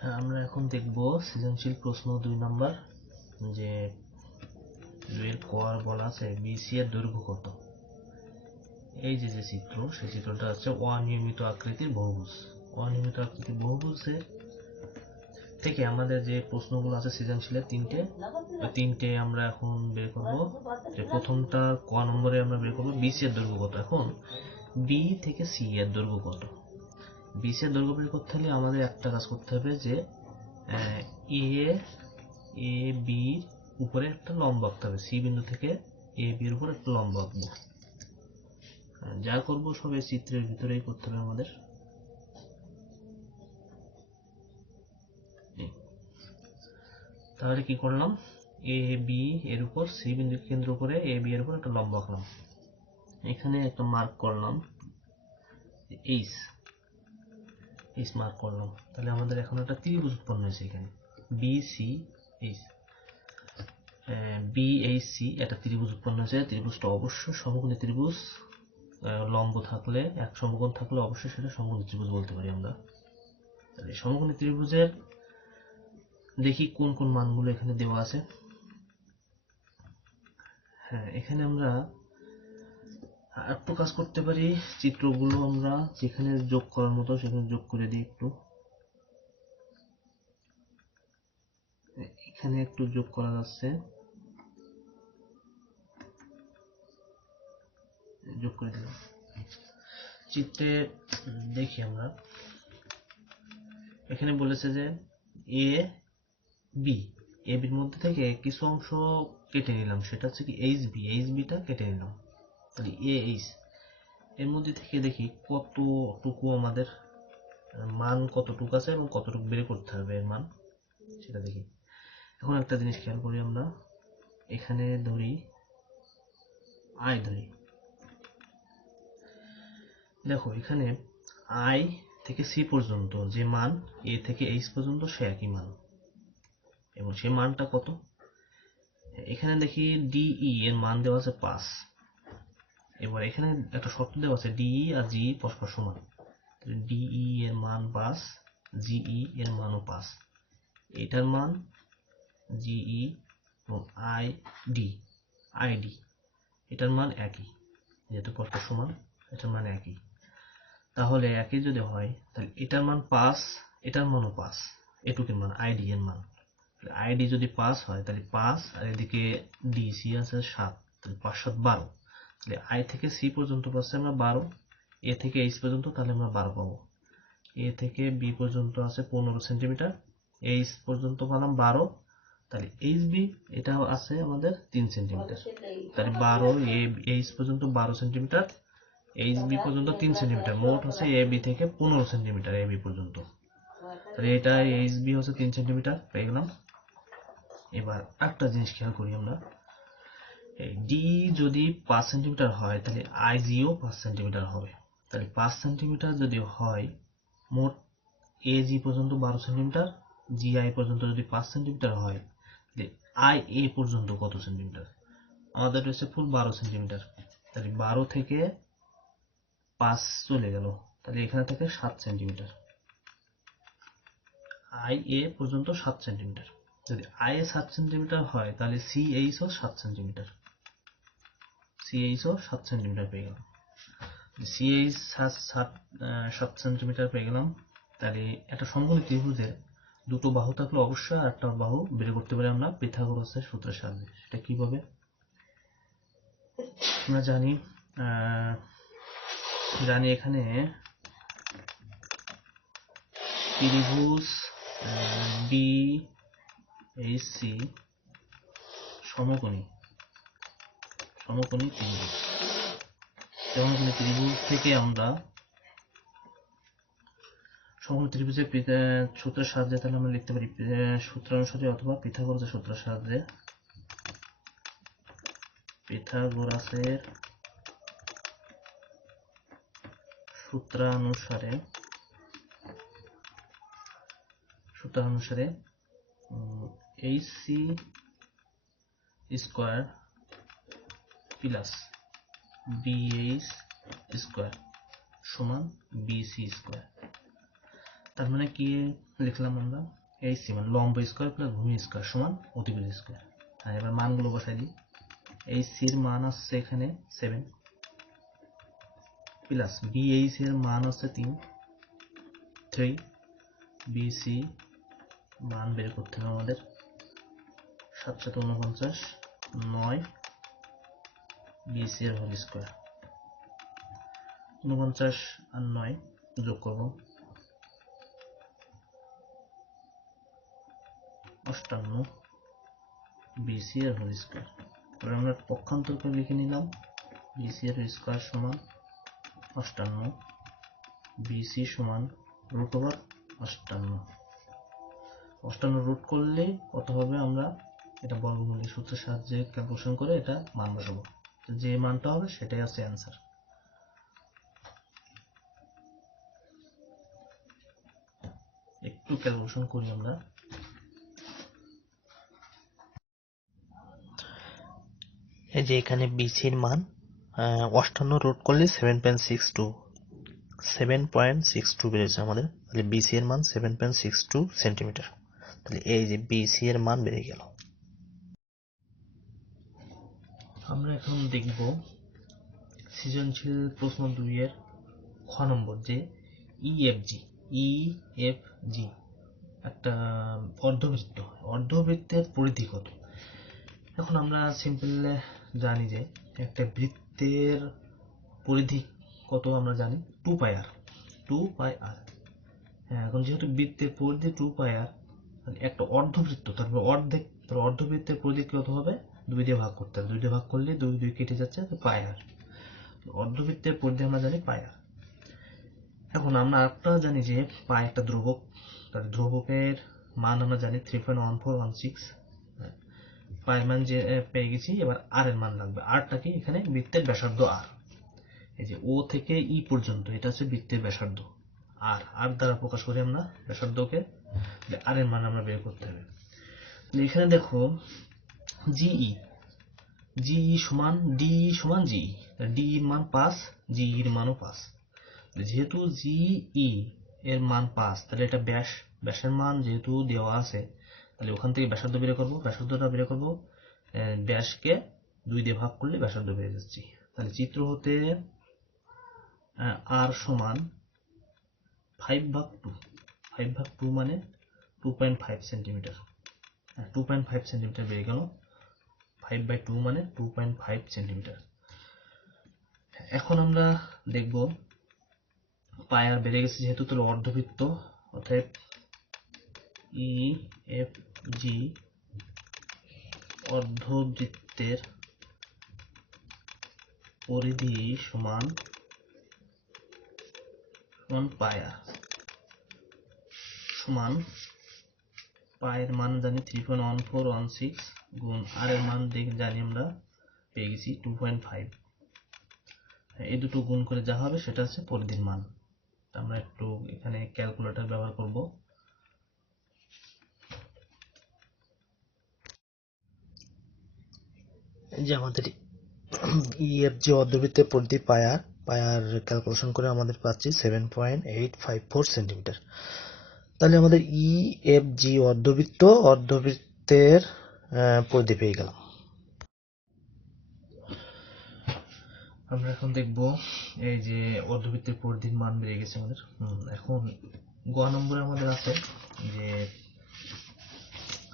আমরা এখন দেখব সৃজনশীল প্রশ্ন দুই নম্বর, যে দুইয়ের কর বলা আছে বিসি এর দৈর্ঘ্য কত? এই যে যে চিত্র, সেই চিত্রটা হচ্ছে অনিয়মিত আকৃতির বহুভুজ। অনিয়মিত আকৃতির বহুভুজে থেকে আমাদের যে প্রশ্নগুলো আছে সৃজনশীলের তিনটে, ওই তিনটে আমরা এখন বের করব। যে প্রথমটা ক নম্বরে আমরা বের করব বিসি এর দৈর্ঘ্য কত? এখন বি থেকে সি এর দৈর্ঘ্য কত? বিসি এর দৈর্ঘ্য বের করতে হলে আমাদের একটা কাজ করতে হবে যে এ এ বির উপরে একটা লম্ব আঁকতে হবে। সি বিন্দু থেকে এ বির উপর একটা লম্ব আঁকবো। যা করব সব এই চিত্রের ভিতরেই করতে হবে আমাদের। তাহলে কি করলাম? এ, বি এর উপর, সি বিন্দুকে কেন্দ্র করে এ, বি এর উপর একটা লম্ব আঁকলাম। এখানে একটা মার্ক করলাম। এইচ। এইচ মার্ক করলাম তাহলে আমাদের এখন একটা ত্রিভুজ উৎপন্ন হয়েছে এখানে। B C H B H C একটা ত্রিভুজ উৎপন্ন হয়েছে ত্রিভুজটা অবশ্যই সমকোণী ত্রিভুজ। লম্ব থাকলে, এক সমকোণ থাকলে অবশ্যই সেটা সমকোণী ত্রিভুজ বলতে পারি আমরা। তাহলে সমকোণী ত্রিভুজের দেখি কোন কোন মানগুলো এখানে দেওয়া আছে। হ্যাঁ এখানে আমরা একটু কাজ করতে পারি, চিত্রগুলো আমরা যেখানে যোগ করার মতো সেখানে যোগ করে দিই একটু। এখানে একটু যোগ করা যাচ্ছে। যোগ করে দিলাম। চিত্রে দেখি আমরা। এখানে বলেছে যে এ বি এ বির মধ্যে থেকে কিছু অংশ কেটে নিলাম। সেটা হচ্ছে কি এইচ বি এইচ বিটা কেটে নিলাম। তাহলে এ এইচ এর মধ্যে থেকে দেখি কতটুকু আমাদের মান কতটুকু আছে এবং কতটুকু বের করতে হবে এর মান, সেটা দেখি। এখন একটা জিনিস খেয়াল করি আমরা। এখানে ধরি আই ধরি। দেখো, এখানে আই থেকে সি পর্যন্ত যে মান এ থেকে এইচ পর্যন্ত সে একই মান। এবং সে মানটা কত? এখানে দেখি ডিই এর মান দেওয়া আছে পাঁচ। এবার এখানে একটা শর্ত দেওয়া আছে ডিই আর জি পরস্পর সমান। ডিই এর মান পাঁচ জিই এর মানও পাঁচ এটার মান জিই এবং আই ডি আইডি এটার মান একই, যেহেতু পরস্পর সমান, এটার মান একই। তাহলে একই যদি হয়, তাহলে এটার মান পাঁচ এটার মানও পাঁচ এটুকের মান আইডি এর মান। আইডি যদি পাঁচ হয়, তাহলে পাঁচ আর এদিকে ডি সি আছে সাত, তাহলে পাঁচ সাত বারো। আই থেকে সি পর্যন্ত পাচ্ছি আমরা বারো এ থেকে এইচ পর্যন্ত তাহলে আমরা বারো পাবো। এ থেকে বি পর্যন্ত আছে পনেরো সেন্টিমিটার এইচ পর্যন্ত পেলাম বারো, তাহলে এইচ বি এটা আছে আমাদের তিন সেন্টিমিটার তাহলে বারো এ এইচ পর্যন্ত বারো সেন্টিমিটার এইচ বি পর্যন্ত তিন সেন্টিমিটার মোট হচ্ছে এ বি থেকে পনেরো সেন্টিমিটার এ বি পর্যন্ত। তাহলে এটা এইচ বি হচ্ছে তিন সেন্টিমিটার পেয়ে গেলাম। এবার একটা জিনিস খেয়াল করি আমরা। ডি যদি পাঁচ সেন্টিমিটার হয়, তাহলে আই জিও পাঁচ সেন্টিমিটার হবে। তাহলে পাঁচ সেন্টিমিটার যদি হয়, মোট এ জি পর্যন্ত বারো সেন্টিমিটার জি আই পর্যন্ত যদি পাঁচ সেন্টিমিটার হয়, তাহলে আই এ পর্যন্ত কত সেন্টিমিটার আমাদের রয়েছে ফুল বারো সেন্টিমিটার তাহলে বারো থেকে পাঁচ চলে গেল। তাহলে এখানে থেকে সাত সেন্টিমিটার আই এ পর্যন্ত সাত সেন্টিমিটার যদি আই এ সাত সেন্টিমিটার হয়, তাহলে সি এইচও সাত সেন্টিমিটার সি এইচও সাত সেন্টিমিটার পেয়ে গেলাম। সি এইচ সাত সাত সাত সেন্টিমিটার পেয়ে গেলাম। তাহলে একটা সমকোণী ত্রিভুজের দুটো বাহু থাকলে অবশ্যই আর একটা বাহু বের করতে পারি আমরা পিথাগোরাসের সূত্রের সাহায্যে। সেটা কীভাবে? আমরা জানি জানি এখানে ত্রিভুজ বি এইচ সি সমকোণী। সমকোণী ত্রিভুজ। সমকোণী ত্রিভুজ থেকে আমরা সমকোণী ত্রিভুজের সূত্রের সাহায্যে তাহলে আমরা লিখতে পারি সূত্র অনুসারে অথবা পিথাগোরাসের সূত্রের সাহায্যে পিথাগোরাসের সূত্রানুসারে সূত্রানুসারে H C square plus BH square সমান বিসি স্কোয়ার তার মানে কি লিখলাম আমরা? এই সি মানে লম্ব স্কোয়ার প্লাস ভূমি স্কোয়ার সমান অতিভুজ স্কোয়ার আর এবার মানগুলো বসাই দিই। এই সির মান আসছে এখানে সেভেন প্লাস বিএইচ এর মান হচ্ছে তিন। থ্রি বিসি মান বের করতে হবে আমাদের। সাতশত উনপঞ্চাশ নয় বিসি এর হোল স্কোয়ার উনপঞ্চাশ আর নয় যোগ করব অষ্টান্ন বিসি এর হোল স্কোয়ার এবার আমরা পক্ষান্তর করে লিখে নিলাম। বিসি এর স্কোয়ার সমান অষ্টান্ন বিসি সমান রুট ওভার অষ্টান্ন। অষ্টান্ন রুট করলে কত হবে আমরা এটা বর্গমূলের সূত্রের সাহায্যে ক্যালকুলেশন করে এটা মান বসাবো। যে মানটা হবে সেটাই আছে অ্যান্সার একটু ক্যালকুলেশন করি আমরা। এই যে এখানে বিসির মান অষ্টান্ন রুট করলে seven point six two seven point six two বেড়েছে আমাদের। তাহলে বিসি এর মান seven point six two centimetre তাহলে এই যে বিসি এর মান বেড়ে গেল। আমরা এখন দেখব সৃজনশীল প্রশ্ন দুইয়ের খ নম্বর যে ইএফজি ইএফজি একটা অর্ধবৃত্ত অর্ধবৃত্তের পরিধি কত? এখন আমরা সিম্পল জানি যে একটা বৃত্তের পরিধি কত আমরা জানি? টু পাই আর টু পাই আর হ্যাঁ এখন যেহেতু বৃত্তের পরিধি টু পাই আর একটা অর্ধবৃত্ত তারপর অর্ধেক অর্ধবৃত্তের পরিধি কত হবে? দুই দিয়ে ভাগ করতে হবে। দুই দিয়ে ভাগ করলে দুই দুই কেটে যাচ্ছে পাই আর অর্ধবৃত্তের পরিধি আমরা জানি পাই আর এখন আমরা আরেকটা জানি যে পাই একটা ধ্রুবক। তার ধ্রুবকের মান আমরা জানি three point one four one six পায়ের মান যে পেয়ে গেছি, এবার আর এর মান লাগবে। আরটা কি? এখানে বৃত্তের ব্যাসার্ধ আর এই যে ও থেকে ই পর্যন্ত, এটা হচ্ছে বৃত্তের ব্যাসার্ধ আর আর দ্বারা প্রকাশ করি আমরা ব্যাসার্ধকে আর এর মান আমরা বের করতে হবে। এখানে দেখো জিই। জিই সমান ডি সমান জিই ডি এর মান পাঁচ জিই এর মানও পাঁচ। যেহেতু জিই এর মান পাঁচ, তাহলে এটা ব্যাস। ব্যাসের মান যেহেতু দেওয়া আছে, তাহলে ওখান থেকে ব্যাসার্ধ বের করব। ব্যাসার্ধটা বের করব ব্যাসকে দুই দিয়ে ভাগ করলে ব্যাসার্ধ বেড়ে যাচ্ছি। তাহলে চিত্র হতে আর সমান ফাইভ ভাগ টু ফাইভ ভাগ টু মানে two point five centimetre two point five centimetre বেড়ে গেল। ফাইভ বাই টু মানে টু পয়েন্ট ফাইভ সেন্টিমিটার এখন আমরা দেখব পায়ার বেড়ে গেছে যেহেতু তাহলে অর্ধবৃত্ত অর্থাৎ ই এফ জি অর্ধবৃত্তের পরিধি সমান সমান পায়া সমান পায়ের মান জানি three point one four one six গুণ আর এর মান দেখে, জানি আমরা, পেয়ে গেছি টু পয়েন্ট ফাইভ এই দুটো গুণ করে যা হবে সেটা হচ্ছে পরিধির মান। আমরা একটু এখানে ক্যালকুলেটর ব্যবহার করব। যে আমাদের ইএফ যে অর্ধবৃত্তের পরিধি পায়ার পায়ার ক্যালকুলেশন করে আমাদের পাচ্ছি seven point eight five four centimetre তাহলে আমাদের ইএফ জি অর্ধবৃত্ত অর্ধবৃত্তের পরিধি পেয়ে গেলাম। আমরা এখন দেখব এই যে অর্ধবৃত্তের পরিধির মান বেড়ে গেছে আমাদের। এখন গ নম্বরে আমাদের আছে যে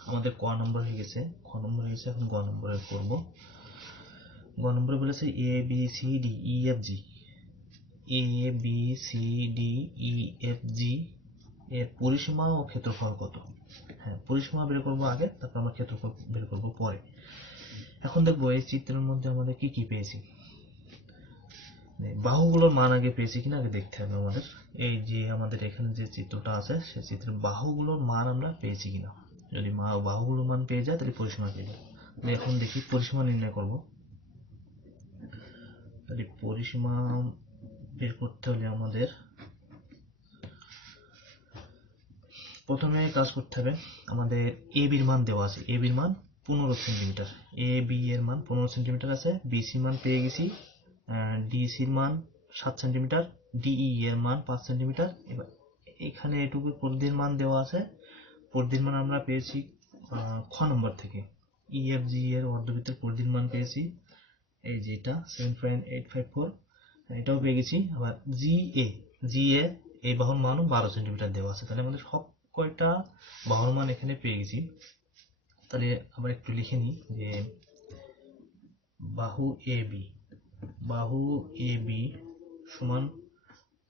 আমাদের ক নম্বর হয়ে গেছে। খ নম্বর হয়ে গেছে, এখন গ নম্বরে করব গ নম্বরে বলেছে A B C D E F G A B C D E F G এর পরিসীমা ও ক্ষেত্রফল কত? হ্যাঁ পরিসীমা বের করব আগে, তারপর আমরা ক্ষেত্রফল বের করব পরে। এখন দেখব এই চিত্রের মধ্যে আমাদের কি কি পেয়েছি। বাহুগুলোর মান আগে পেয়েছি কিনা আগে দেখতে হবে আমাদের। এই যে আমাদের এখানে যে চিত্রটা আছে, সেই চিত্রের বাহুগুলোর মান আমরা পেয়েছি কিনা। যদি মা বাহুগুলোর মান পেয়ে যায়, তাহলে পরিসীমা পেয়ে যায়। এখন দেখি পরিসীমা নির্ণয় করব। তাহলে পরিসীমা বের করতে হলে আমাদের প্রথমে কাজ করতে হবে আমাদের এ বির মান দেওয়া আছে। এ বির মান পনেরো সেন্টিমিটার। এ বি এর মান পনেরো সেন্টিমিটার আছে। বিসি মান পেয়ে গেছি। ডিসির মান সাত সেন্টিমিটার। ডিই এর মান পাঁচ সেন্টিমিটার। এবার এখানে এটুকু পরিধির মান দেওয়া আছে। পরিধির মান আমরা পেয়েছি খ নম্বর থেকে। ইএফজি এর অর্ধবৃত্তের পরিধির মান পেয়েছি। এই যে এটা seven point eight five four এটাও পেয়ে গেছি। আবার জি এ জি এ এই বাহুর মানও বারো সেন্টিমিটার দেওয়া আছে। তাহলে আমাদের সব কয়টা বাহুর মান এখানে পেয়ে গেছি। তাহলে আবার একটু লিখে নিই যে বাহু এ বি, বাহু এ বি সমান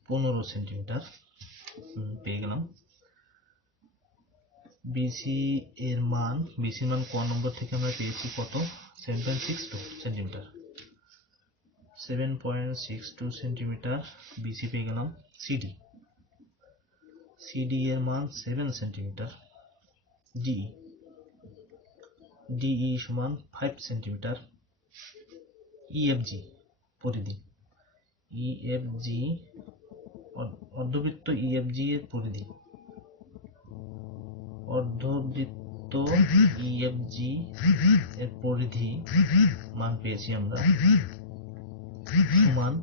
পনেরো সেন্টিমিটার। পেয়ে গেলাম। বিসি এর মান, বিসি মান ক নম্বর থেকে আমরা পেয়েছি কত? Seven point six two centimetre. Seven point six two centimetre BC পেয়ে গেলাম সিডি সিডি এর মান সেভেন সেন্টিমিটার ডিই ডিই সমান ফাইভ সেন্টিমিটার ইএফজি পরিধি। ইএফজি অর্ধবৃত্ত ইএফজি এর পরিধি। অর্ধবৃত্ত ইএফজি এর পরিধি মান পেয়েছি আমরা সমান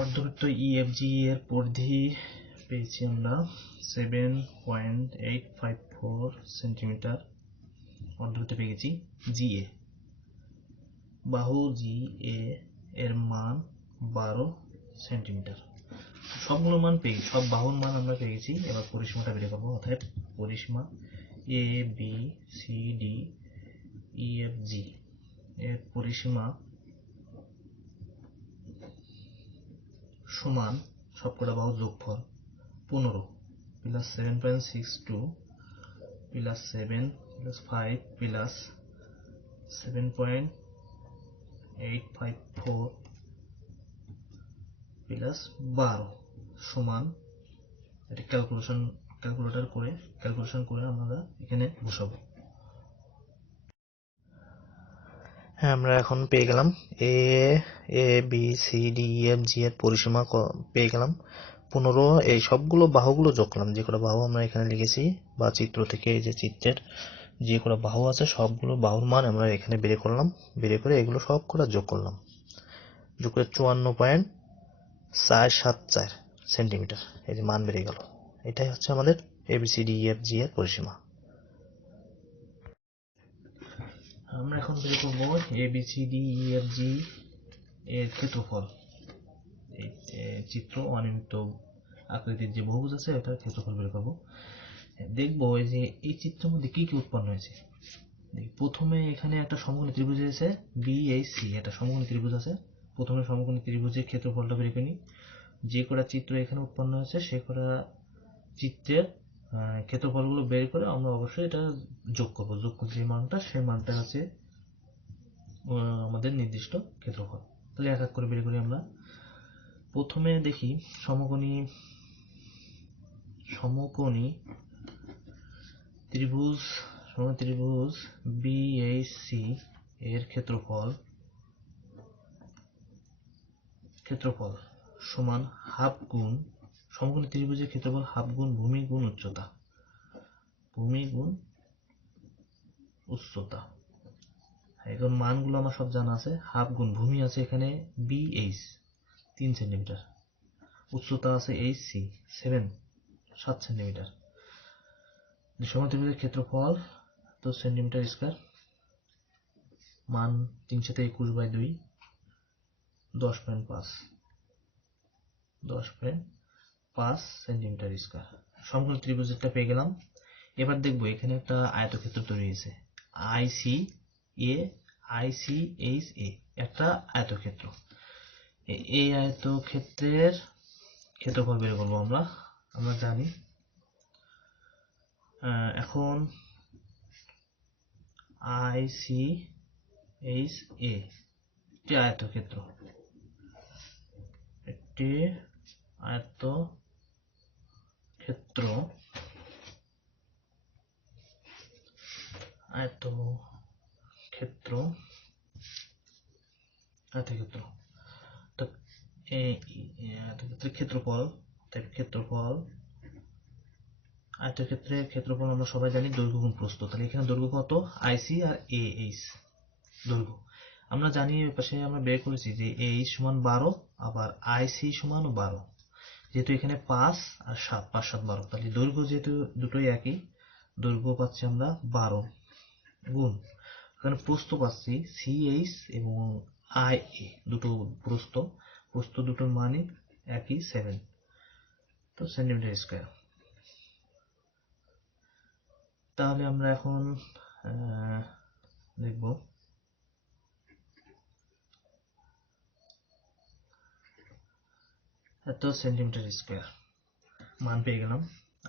অর্ধবৃত্ত ইএফজি এর পরিধি পেয়েছি আমরা seven point eight five four centimetre অর্ধবৃত্ত পেয়ে গেছি জিএ বাহু জি এ এর মান বারো সেন্টিমিটার সবগুলো মান পেয়ে, সব বাহুর মান আমরা পেয়ে গেছি। এবার পরিসীমাটা বের করব, অর্থাৎ পরিসীমা A B C D E F G এর পরিসীমা সমান সবকটা বাহুর যোগফল পনেরো plus seven point six two plus seven plus five plus seven point eight five four plus বারো সমান এটা ক্যালকুলেশন ক্যালকুলেটর করে ক্যালকুলেশন করে আমরা এখানে বসাবো। হ্যাঁ আমরা এখন পেয়ে গেলাম A A B C D F G এর পরিসীমা পেয়ে গেলাম। পনেরো, এই সবগুলো বাহুগুলো যোগ করলাম যে কটা বাহু আমরা এখানে লিখেছি, বা চিত্র থেকে এই যে চিত্রের যে কটা বাহু আছে, সবগুলো বাহুর মান আমরা এখানে বের করলাম। বের করে এগুলো সব কটা যোগ করলাম। যোগ করে চুয়ান্ন পয়েন্ট চার সাত চার সেন্টিমিটার। এই যে মান বেড়ে গেল। এটাই হচ্ছে আমাদের এবিসিডি এফ জি এর পরিসীমা। আমরা এখন বের করব A B C D E F G এর ক্ষেত্রফল। এই চিত্র অনিয়মিত আকৃতির যে বহুভুজ আছে এটার ক্ষেত্রফল বের করব। দেখব যে এই চিত্রের মধ্যে কি কি উৎপন্ন হয়েছে। দেখি, প্রথমে এখানে একটা সমকোণী ত্রিভুজ আছে বি এইচ সি একটা সমকোণী ত্রিভুজ আছে। প্রথমে সমকোণী ত্রিভুজের ক্ষেত্রফলটা বের করে। নিই যে কটা চিত্র এখানে উৎপন্ন হয়েছে সে কটা চিত্রের ক্ষেত্রফলগুলো বের করে আমরা অবশ্যই এটা যোগ করব। যোগ যে মানটা, সেই মানটা হচ্ছে আমাদের নির্দিষ্ট ক্ষেত্রফল। তাহলে এক এক করে বের করি আমরা। প্রথমে দেখি সমকোণী সমকোণী ত্রিভুজ সমকোণী ত্রিভুজ বিএসি এর ক্ষেত্রফল ক্ষেত্রফল সমান হাফ গুণ সমকোণী ত্রিভুজের ক্ষেত্রফল হাফ গুণ ভূমি গুণ উচ্চতা। ভূমি গুণ উচ্চতা। এখন মানগুলো আমার সব জানা আছে। হাফ গুণ ভূমি আছে এখানে বিএইচ তিন সেন্টিমিটার। উচ্চতা আছে এইচ সি সেভেন সাত সেন্টিমিটার। সমকোণী ত্রিভুজের ক্ষেত্রফল, তো সেন্টিমিটার স্কোয়ার, মান তিনশোতে একুশ বাই দুই, দশ পয়েন্ট পাঁচ, দশ পয়েন্ট পাঁচ সেন্টিমিটার স্কোয়ার সমকোণী ত্রিভুজেরটা পেয়ে গেলাম। এবার দেখব, এখানে একটা আয়তক্ষেত্র তৈরি হয়েছে। আইসি এ আইসি এইচ এ একটা আয়তক্ষেত্র। এই আয়তক্ষেত্রের ক্ষেত্রফল বের করব আমরা। আমরা জানি এখন আইসি এইচ এ একটি আয়তক্ষেত্র। একটি আয়ত ক্ষেত্র আয়ত ক্ষেত্র আয়তক্ষেত্র। তো এই আয়তক্ষেত্রের ক্ষেত্রফল ক্ষেত্রফল, আয়তক্ষেত্রের ক্ষেত্রফল আমরা সবাই জানি দৈর্ঘ্য গুণ প্রস্থ। তাহলে এখানে দৈর্ঘ্য কত? আইসি আর এ এইচ দৈর্ঘ্য। আমরা জানি ওই পাশে আমরা বের করেছি যে এইচ সমান বারো, আবার আই সি সমান বারো। যেহেতু এখানে পাঁচ আর সাত, পাঁচ, সাত, বারো, তাহলে দৈর্ঘ্য যেহেতু দুটোই একই, দৈর্ঘ্য পাচ্ছি আমরা বারো গুণ। এখানে প্রস্থ পাচ্ছি সি এইচ এবং আই এ দুটো প্রস্থ। প্রস্থ দুটোর মানই একই সেভেন তো সেন্টিমিটার স্কোয়ার তাহলে আমরা এখন দেখব এত সেন্টিমিটার স্কোয়ার। মান পেয়ে গেলাম।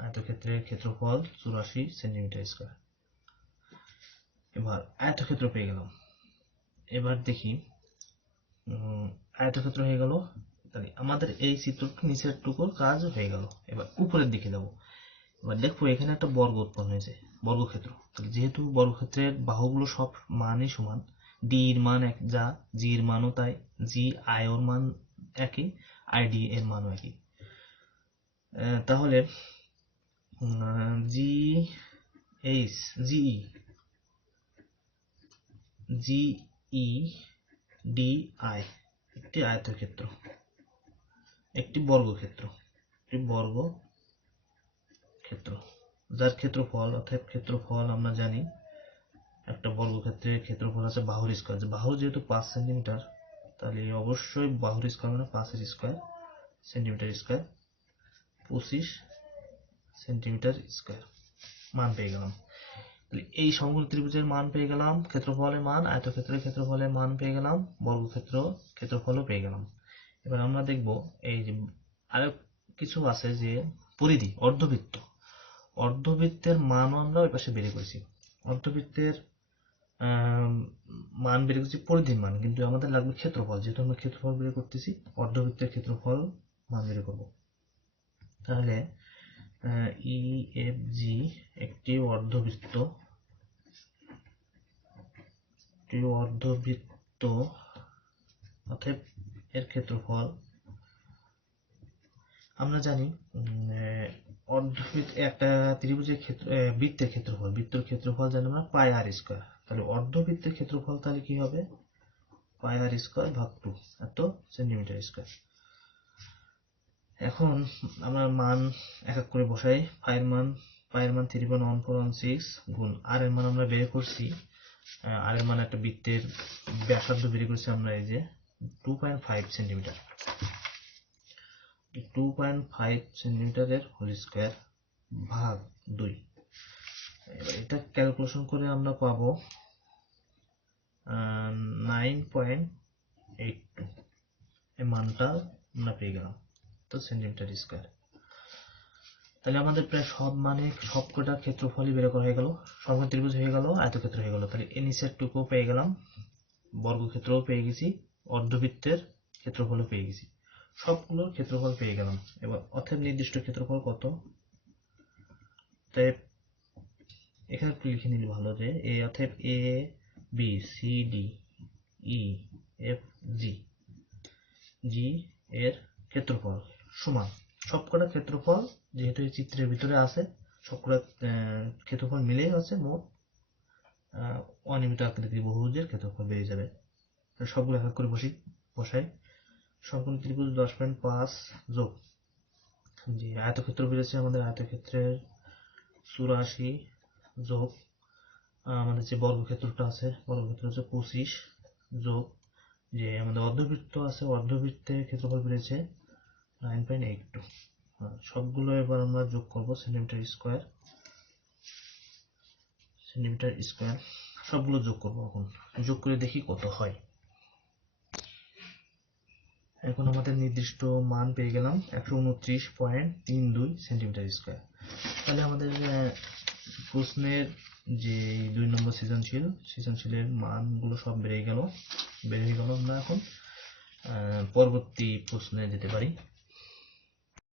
আয়তক্ষেত্রের ক্ষেত্রফল চুরাশি সেন্টিমিটার স্কোয়ার। এবার আয়তক্ষেত্র পেয়ে গেলাম। এবার দেখি আয়তক্ষেত্র হয়ে গেল। তাহলে আমাদের এই চিত্রটুকু নিচের টুকুর কাজ হয়ে গেল। এবার উপরের দিকে যাব। এবার দেখব এখানে একটা বর্গ উৎপন্ন হয়েছে, বর্গক্ষেত্র। তাহলে যেহেতু বর্গক্ষেত্রের বাহুগুলো সব মানই সমান ডি এর মান এক, যা জি এর মানও তাই জি আই মান একই আই ডি এর একই আহ, তাহলে G H GE GE D I একটি আয়তক্ষেত্র একটি বর্গক্ষেত্র একটি বর্গ ক্ষেত্র যার ক্ষেত্রফল অর্থাৎ ক্ষেত্রফল আমরা জানি একটা বর্গক্ষেত্রের ক্ষেত্রফল আছে বাহুর স্কোয়ার বাহু যেহেতু পাঁচ সেন্টিমিটার তাহলে অবশ্যই বাহুর স্কোয়ার মানে পাঁচের স্কোয়ার সেন্টিমিটার স্কোয়ার পঁচিশ সেন্টিমিটার স্কোয়ার মান পেয়ে গেলাম। তাহলে এই সমগ্র ত্রিভুজের মান পেয়ে গেলাম, ক্ষেত্রফলের মান, আয়তক্ষেত্রের ক্ষেত্রফলের মান পেয়ে গেলাম, বর্গক্ষেত্র ক্ষেত্রফলও পেয়ে গেলাম। এবার আমরা দেখব এই যে আরও কিছু আছে যে পরিধি, অর্ধবৃত্ত। অর্ধবৃত্তের মানও আমরা ওই পাশে বের করেছি। অর্ধবৃত্তের মান বের করছি পরিধির মান, কিন্তু আমাদের লাগবে ক্ষেত্রফল। যেহেতু আমরা ক্ষেত্রফল বের করতেছি, অর্ধবৃত্তের ক্ষেত্রফল মান বের করব। তাহলে ই এফ জি একটি অর্ধবৃত্ত একটি অর্ধবৃত্ত, অতএব এর ক্ষেত্রফল, আমরা জানি অর্ধবৃত্ত, একটা ত্রিভুজের ক্ষেত্র বৃত্তের ক্ষেত্রফল। বৃত্তের ক্ষেত্রফল জানি আমরা পাই আর স্কোয়ার তাহলে অর্ধবৃত্তের ক্ষেত্রফল তাহলে কি হবে? পাই আর স্কোয়ার ভাগ টু, এত সেন্টিমিটার স্কোয়ার। এখন আমরা মান এক এক করে বসাই পায়ের মান পায়ের মান three point one four one six গুণ আর এর মান আমরা বের করছি আর এর মান একটা বৃত্তের ব্যাসার্ধ বের করছি আমরা এই যে two point five centimetre two point five সেন্টিমিটারের whole square ভাগ দুই। এটা ক্যালকুলেশন করে আমরা পাবো নাইন পয়েন্ট এইট টু এই মানটা আমরা পেয়ে গেলাম, তো সেন্টিমিটার স্কোয়ার তাহলে আমাদের প্রায় সব মানে সব কটা ক্ষেত্রফলই বের করা হয়ে গেল ত্রিভুজ হয়ে গেল, আয়তক্ষেত্র হয়ে গেল। তাহলে এ নিচের টুকু পেয়ে গেলাম, বর্গক্ষেত্রও পেয়ে গেছি, অর্ধবৃত্তের ক্ষেত্রফলও পেয়ে গেছি। সবগুলোর ক্ষেত্রফল পেয়ে গেলাম। এবার অর্থাৎ নির্দিষ্ট ক্ষেত্রফল কত? তাই এখানে একটু লিখে নিলে ভালো যে এ অর্থাৎ A B C D E F G G এর ক্ষেত্রফল সমান। সবকটা ক্ষেত্রফল যেহেতু এই চিত্রের ভিতরে আছে, সবকটা ক্ষেত্রফল মিলেই হচ্ছে মোট অনিয়মিত আকৃতির বহুভুজের ক্ষেত্রফল বেড়ে যাবে। সবগুলো এক করে বসি, বসাই। সম্পূর্ণ ত্রিভুজ দশ পয়েন্ট পাঁচ যোগ। যে আয়তক্ষেত্র বেড়েছে আমাদের আয়তক্ষেত্রের চুরাশি যোগ আমাদের যে বর্গক্ষেত্রটা আছে, বর্গক্ষেত্র হচ্ছে পঁচিশ, যোগ, যে আমাদের অর্ধবৃত্ত আছে, অর্ধবৃত্তের ক্ষেত্রফল বেড়েছে নাইন পয়েন্ট এইট টু সবগুলো এবার আমরা যোগ করব সেন্টিমিটার স্কোয়ার সেন্টিমিটার স্কোয়ার সবগুলো যোগ করব এখন। যোগ করে দেখি কত হয়। এখন আমাদের নির্দিষ্ট মান পেয়ে গেলাম একশো উনত্রিশ পয়েন্ট তিন দুই সেন্টিমিটার স্কোয়ার তাহলে আমাদের প্রশ্নের যে দুই নম্বর সৃজনশীল সৃজনশীলের মানগুলো সব বেড়ে গেল বেড়ে গেল আমরা এখন? পরবর্তী প্রশ্নে যেতে পারি।